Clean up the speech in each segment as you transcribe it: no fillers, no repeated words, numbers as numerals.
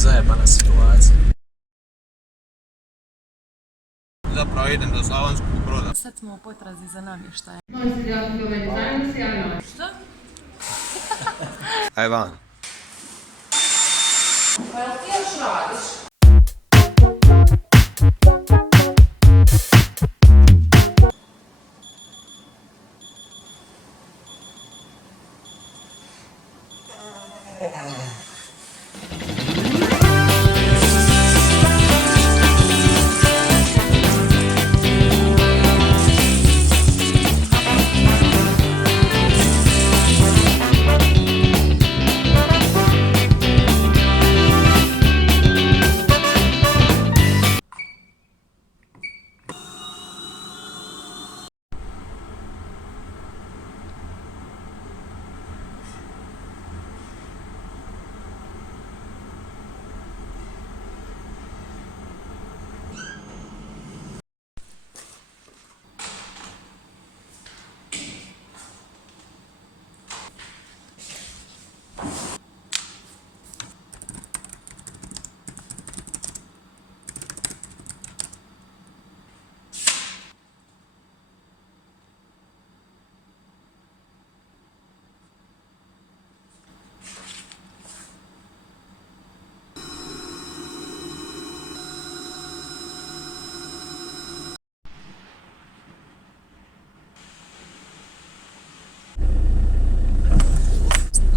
zajebana situacija. Zapravo idem do Slavonskog Broda. Sad smo u potrazi za namještaj. Što? Aj van. Pa jel ti još radiš?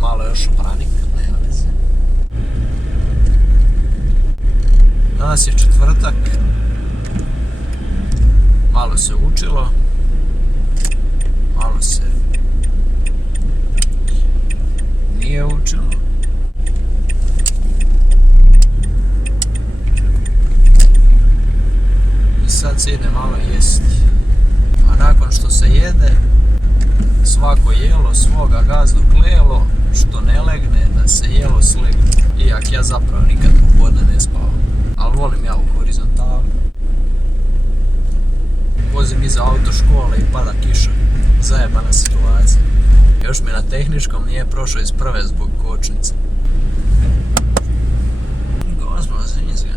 Malo još opranik, nema veze. Danas je četvrtak. Malo se učilo. Malo se nije učilo. I sad se ide malo jesti. A nakon što se jede, svako jelo svoga gazdu klelo, što ne legne da se jelo slegne. Iak ja zapravo nikad popodne ne spavam, ali volim ja u horizontalu. Vozim iza autoškole i pada kiša. Zajebana situacija. Još mi na tehničkom nije prošao iz prve zbog kočnice. Gospod Zrinjska.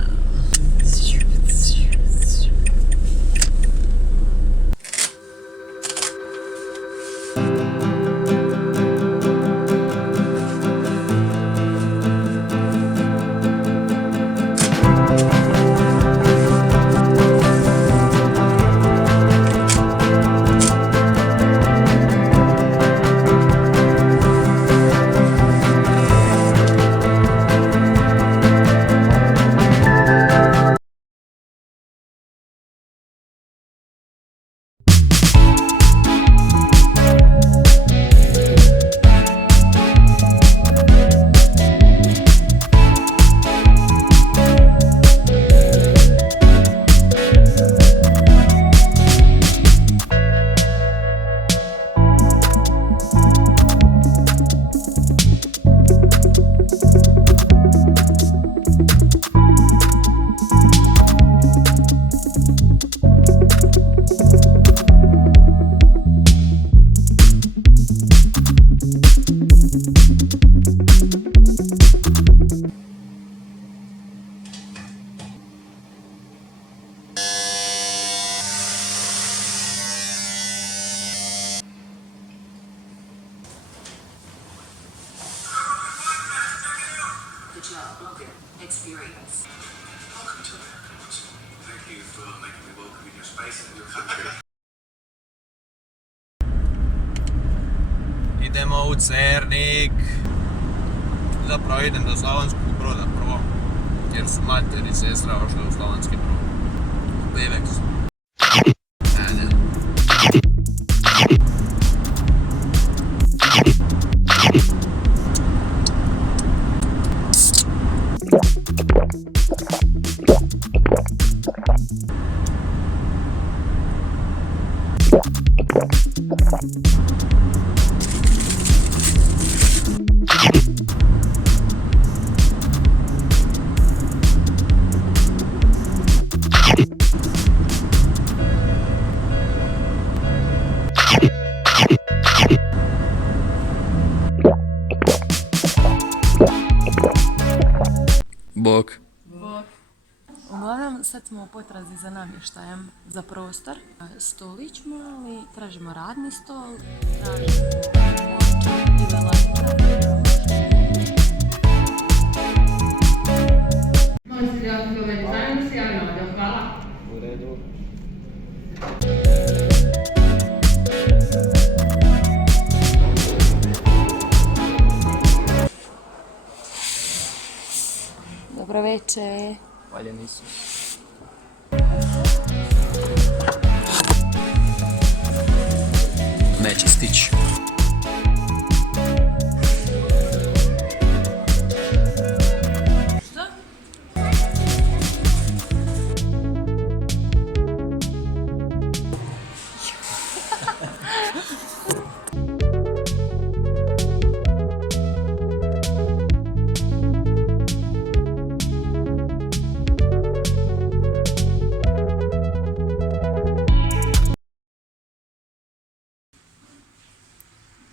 Idemo u Cernik. Zapravo idem do Slavonskog Broda prvo, jer su mater i sestra ošle u Slavonski Brod. U Beveksu. Bok. Uglavnom, sad smo u potrazi za namještajem za prostor. Stolić mali, tražimo radni stol, tražimo močar ili ladičar. Molim se da odgovori zajedno se javimo ovdje, hvala. U redu. Dobro večer. Valjen Isus. Neće stići. Što?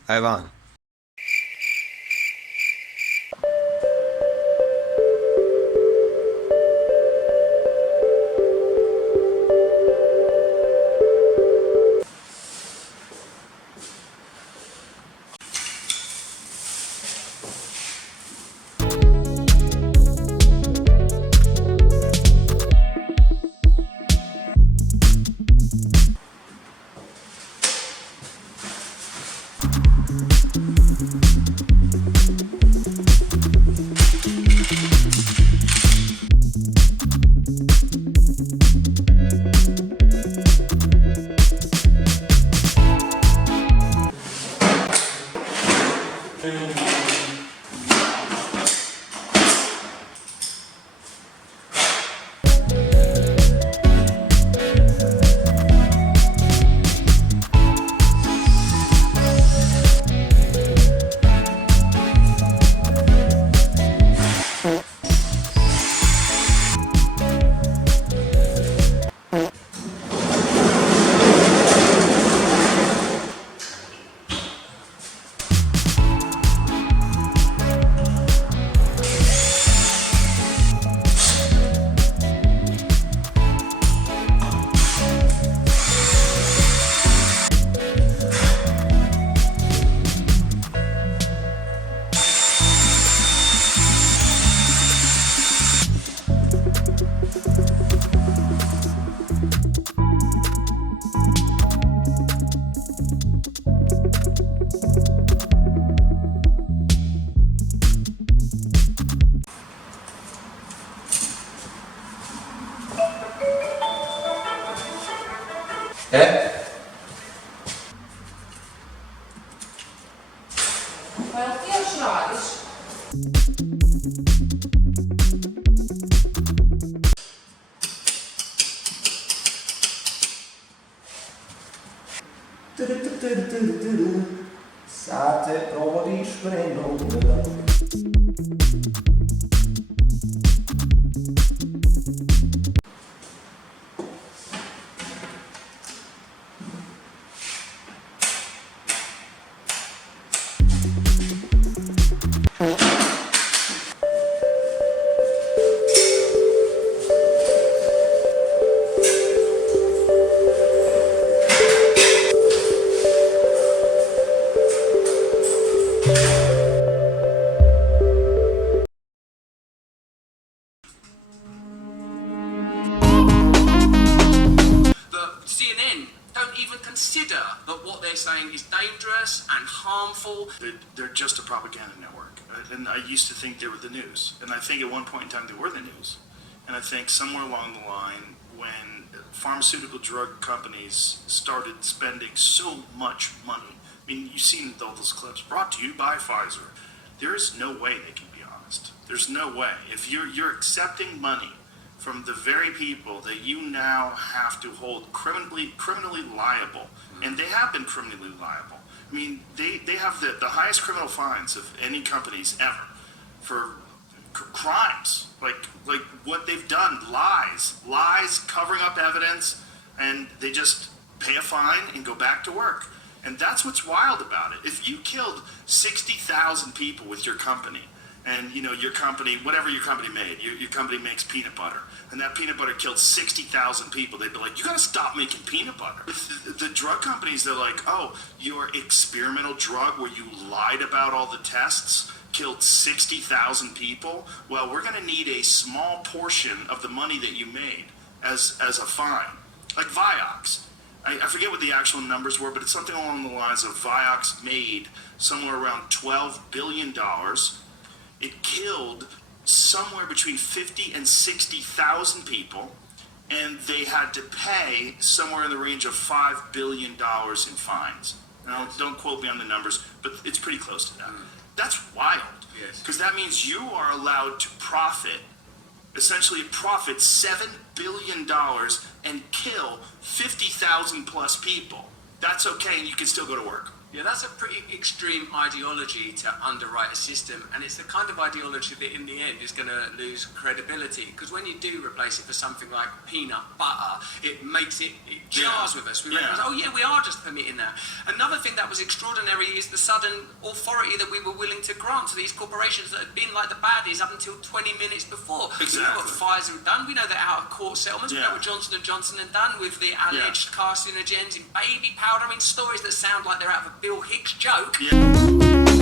Aj van. Pa jel ti još radiš? Sad se provodiš vremenom. saying is dangerous and harmful. They're just a propaganda network. And I used to think they were the news. And I think at one point in time they were the news. And I think somewhere along the line, when pharmaceutical drug companies started spending so much money, I mean, you've seen all those clips brought to you by Pfizer. There is no way they can be honest. There's no way. If you're accepting money from the very people that you now have to hold criminally liable, and they have been criminally liable. I mean, they have the highest criminal fines of any companies ever for crimes, like what they've done, lies, covering up evidence, and they just pay a fine and go back to work. And that's what's wild about it. If you killed 60,000 people with your company, and your company, whatever your company made, your company makes peanut butter, and that peanut butter killed 60,000 people, they'd be like, you gotta stop making peanut butter. The drug companies, they're like, oh, your experimental drug where you lied about all the tests killed 60,000 people. Well, we're gonna need a small portion of the money that you made as a fine. Like Vioxx. I forget what the actual numbers were, but it's something along the lines of Vioxx made somewhere around $12 billion. It killed somewhere between 50 and 60,000 people, and they had to pay somewhere in the range of $5 billion in fines. Now, don't quote me on the numbers, but it's pretty close to that. That's wild. Yes. Because that means you are allowed to essentially profit $7 billion and kill 50,000 plus people. That's okay, and you can still go to work. Yeah, that's a pretty extreme ideology to underwrite a system, and it's the kind of ideology that in the end is going to lose credibility, because when you do replace it for something like peanut butter, it jars with us. We recognise, oh yeah, we are just permitting that. Another thing that was extraordinary is the sudden authority that we were willing to grant to these corporations that had been like the baddies up until 20 minutes before. Exactly. We know what Pfizer had done, we know the out-of-court settlements, we know what Johnson & Johnson had done with the alleged carcinogens in baby powder. I mean, stories that sound like they're out of a Bill Hicks joke. Yeah.